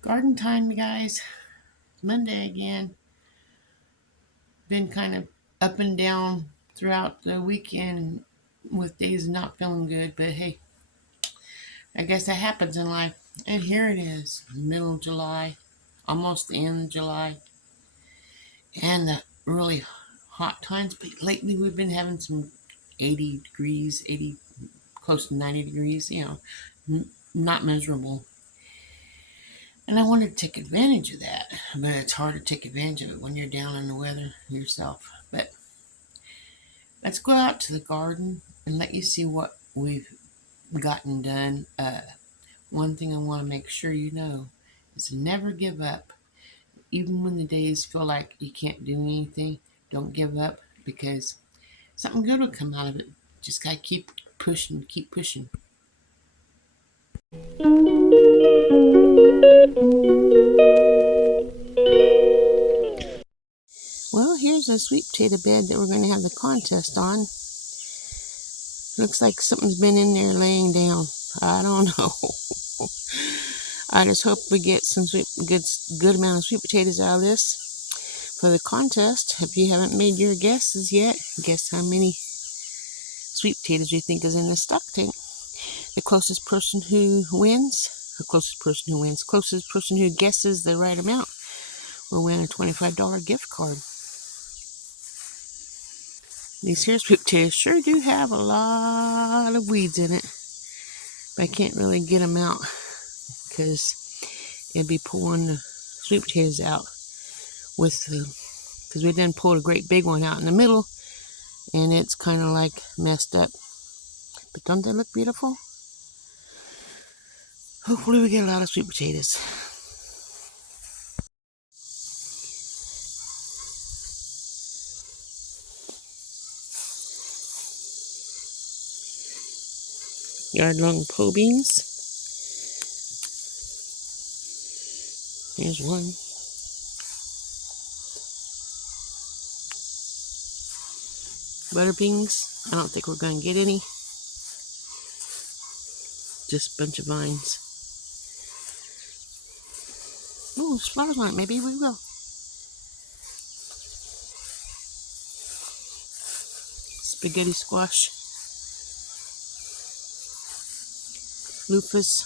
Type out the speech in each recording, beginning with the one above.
Garden time, you guys. Monday again. Been kind of up and down throughout the weekend with days not feeling good, but hey, I guess that happens in life. And here it is, middle of July, almost the end of July, and the really hot times. But lately we've been having some 80 degrees, 80, close to 90 degrees, not miserable. And I wanted to take advantage of that, but it's hard to take advantage of it when you're down in the weather yourself. But let's go out to the garden and let you see what we've gotten done. One thing I want to make sure you know is never give up. Even when the days feel like you can't do anything, don't give up because something good will come out of it. Just gotta keep pushing, keep pushing. Well, here's a sweet potato bed that we're going to have the contest on. Looks like something's been in there laying down. I don't know. I just hope we get some good amount of sweet potatoes out of this for the contest. If you haven't made your guesses yet, guess how many sweet potatoes you think is in this stock tank. The closest person who closest person who guesses the right amount will win a $25 gift card. These here sweet potatoes sure do have a lot of weeds in it. But I can't really get them out because it'd be pulling the sweet potatoes out because we done pulled a great big one out in the middle and it's kind of like messed up. But don't they look beautiful? Hopefully we get a lot of sweet potatoes. Yard long pole beans. Here's one. Butter beans. I don't think we're going to get any. Just a bunch of vines. Oh, there's flowers on it. Maybe we will. Spaghetti squash. Lupus.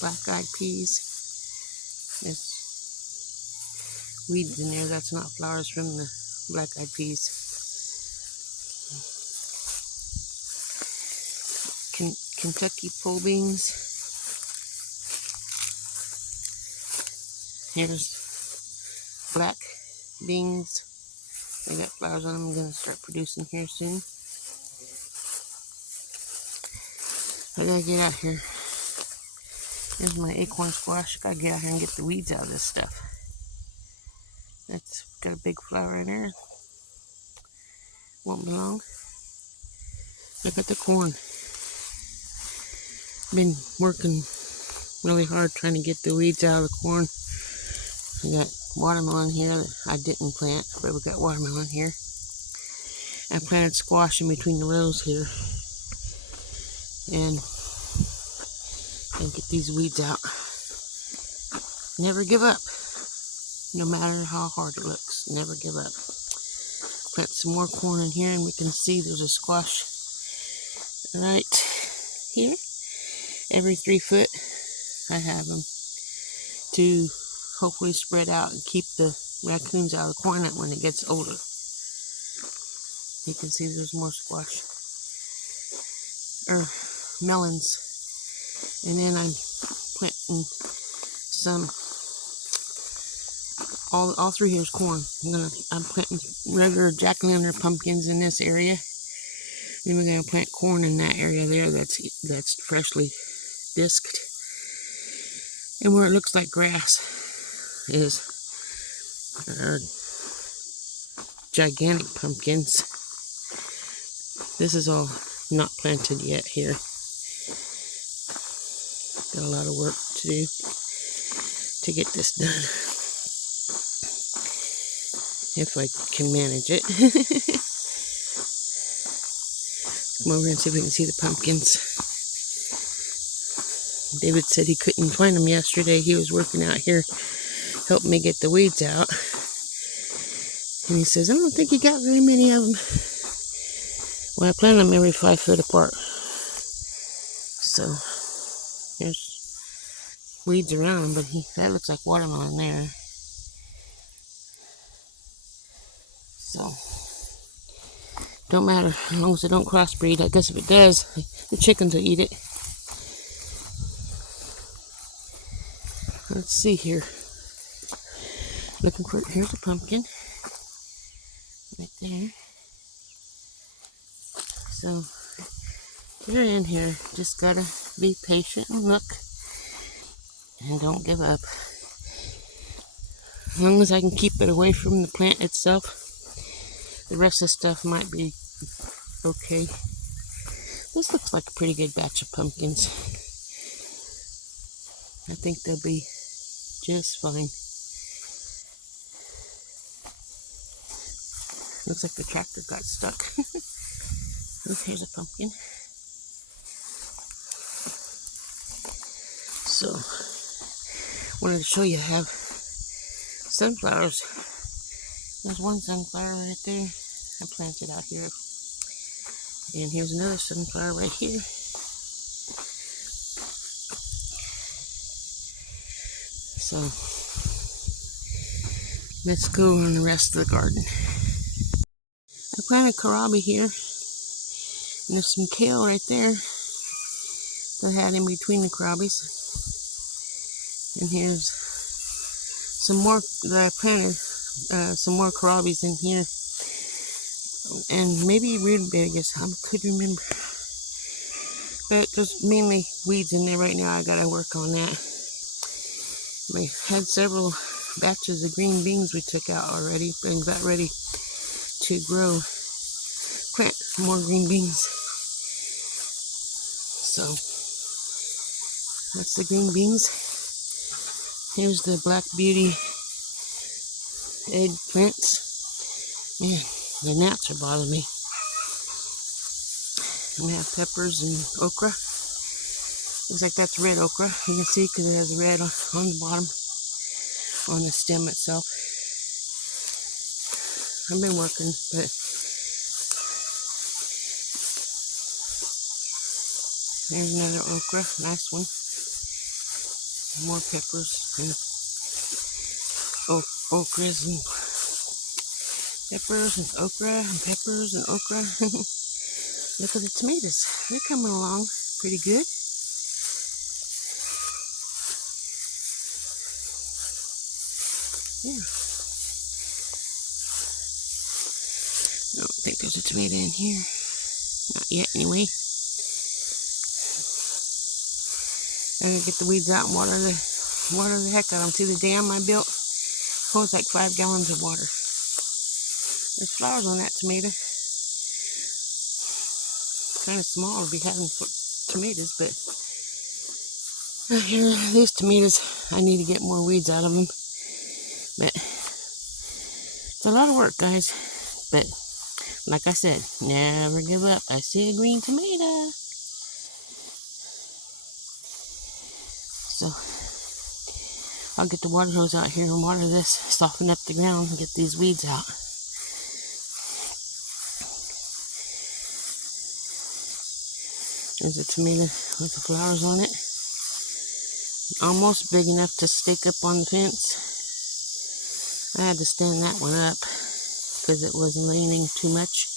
Black-eyed peas. There's weeds in there. That's not flowers from the black-eyed peas. Kentucky pole beans. Here's black beans. They got flowers on them. I'm going to start producing here soon. I gotta get out here. There's my acorn squash. Gotta get out here and get the weeds out of this stuff. That's got a big flower in there. Won't be long. Look at the corn. Been working really hard trying to get the weeds out of the corn. We got watermelon here that I didn't plant, but we got watermelon here. I planted squash in between the rows here. And get these weeds out. Never give up. No matter how hard it looks. Never give up. Plant some more corn in here and we can see there's a squash right here. Every 3 foot I have them to hopefully spread out and keep the raccoons out of the corn when it gets older. You can see there's more squash or melons, and then I'm planting some. All through here is corn. I'm planting regular jack-o'-lantern pumpkins in this area. Then we're gonna plant corn in that area there that's freshly disked. And where it looks like grass is our gigantic pumpkins. This is all not planted yet here. Got a lot of work to do to get this done. If I can manage it. Come over and see if we can see the pumpkins. David said he couldn't find them yesterday. He was working out here, helping me get the weeds out. And he says, I don't think he got very many of them. Well, I plant them every 5 foot apart. So, there's weeds around them, but that looks like watermelon there. So, don't matter as long as it don't crossbreed. I guess if it does, the chickens will eat it. Let's see here. Looking for, here's a pumpkin. Right there. So, they're in here. Just gotta be patient and look. And don't give up. As long as I can keep it away from the plant itself, the rest of the stuff might be okay. This looks like a pretty good batch of pumpkins. I think they'll be just fine. Looks like the tractor got stuck. Oh, here's a pumpkin. So, wanted to show you, I have sunflowers. There's one sunflower right there. I planted out here. And here's another sunflower right here. So, let's go on the rest of the garden. I planted kohlrabi here. And there's some kale right there that I had in between the kohlrabis. And here's some more that I planted, some more kohlrabis in here. And maybe rutabagas, I could remember. But there's mainly weeds in there right now. I gotta work on that. We had several batches of green beans we took out already and got ready to plant more green beans. So that's the green beans. Here's the Black Beauty eggplants. Man, the gnats are bothering me. And we have peppers and okra. Looks like that's red okra. You can see because it has red on the bottom, on the stem itself. I've been working, but there's another okra, nice one. More peppers and okras and peppers and okra and peppers and okra. Look at the tomatoes. They're coming along pretty good. Yeah. I don't think there's a tomato in here. Not yet, anyway. I'm gonna get the weeds out and water the heck out of them. See the dam I built? Holds like 5 gallons of water. There's flowers on that tomato. Kind of small to be having tomatoes, but here, these tomatoes, I need to get more weeds out of them. But it's a lot of work, guys. But like I said, never give up. I see a green tomato. So I'll get the water hose out here and water this, soften up the ground, and get these weeds out. There's a tomato with the flowers on it. Almost big enough to stake up on the fence. I had to stand that one up because it wasn't raining too much.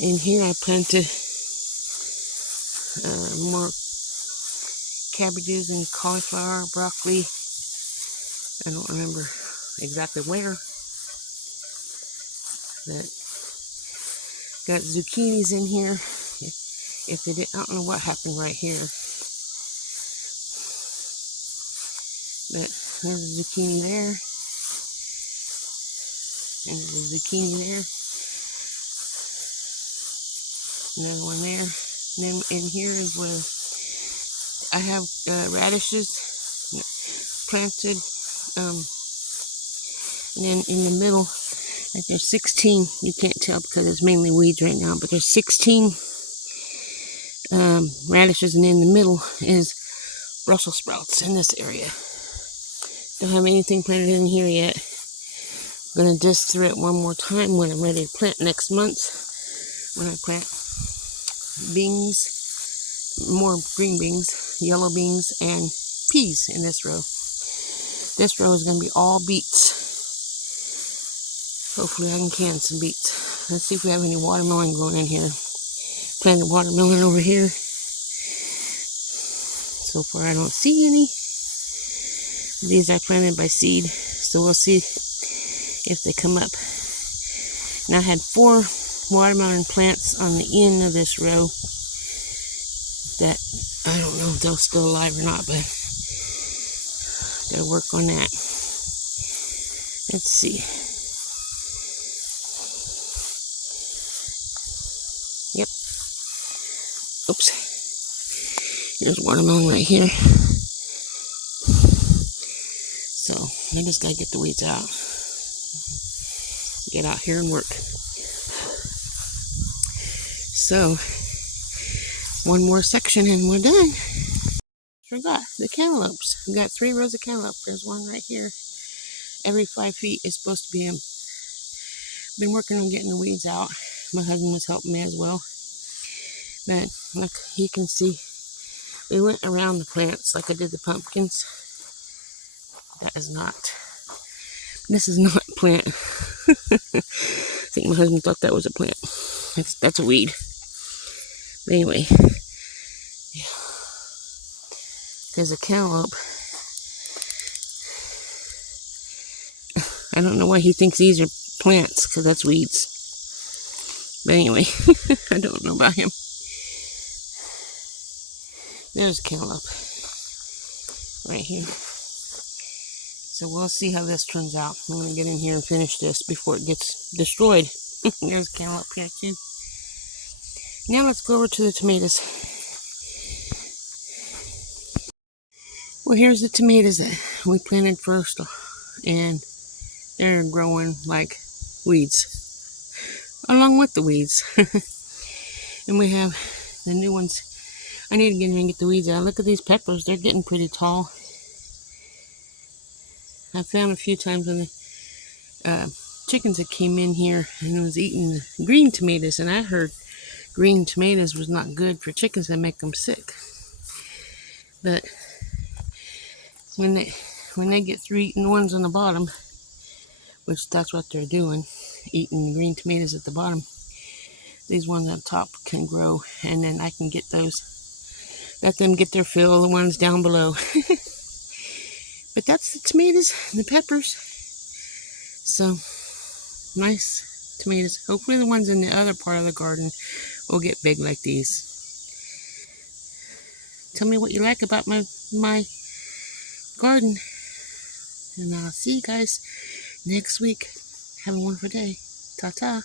In here I planted more cabbages and cauliflower, broccoli. I don't remember exactly where, but got zucchinis in here. If they did, I don't know what happened right here, but there's a zucchini there, and there's a zucchini there, another one there. And then in here is where I have radishes planted, and then in the middle Like there's 16, you can't tell because it's mainly weeds right now, but there's 16 radishes, and in the middle is Brussels sprouts in this area. Don't have anything planted in here yet. I'm going to disc through it one more time when I'm ready to plant next month. When I plant beans, more green beans, yellow beans, and peas in this row. This row is going to be all beets. Hopefully I can some beets. Let's see if we have any watermelon growing in here. Planted watermelon over here. So far I don't see any. These I planted by seed, so we'll see if they come up. And I had 4 watermelon plants on the end of this row that I don't know if they're still alive or not, but gotta work on that. Let's see. Yep. Oops. Here's watermelon right here. So I just gotta get the weeds out. Get out here and work. So one more section and we're done. Forgot the cantaloupes. We got 3 rows of cantaloupe. There's one right here. Every 5 feet is supposed to be them. Been working on getting the weeds out. My husband was helping me as well. But look, you can see we went around the plants like I did the pumpkins. This is not a plant. I think my husband thought that was a plant. That's a weed. But anyway, yeah. There's a cantaloupe. I don't know why he thinks these are plants, because that's weeds. But anyway, I don't know about him. There's a cantaloupe right here. So we'll see how this turns out. I'm going to get in here and finish this before it gets destroyed. There's a cantaloupe here too. Now let's go over to the tomatoes. Well, here's the tomatoes that we planted first, and they're growing like weeds, along with the weeds. And we have the new ones. I need to get in and get the weeds out. Look at these peppers. They're getting pretty tall. I found a few times when the chickens that came in here and was eating the green tomatoes, and I heard green tomatoes was not good for chickens and make them sick. But when they get through eating the ones on the bottom, which that's what they're doing, eating the green tomatoes at the bottom, these ones on top can grow, and then I can get those, let them get their fill, the ones down below. But that's the tomatoes and the peppers. So nice tomatoes. Hopefully the ones in the other part of the garden will get big like these. Tell me what you like about my garden, and I'll see you guys next week. Have a wonderful day. Ta-ta.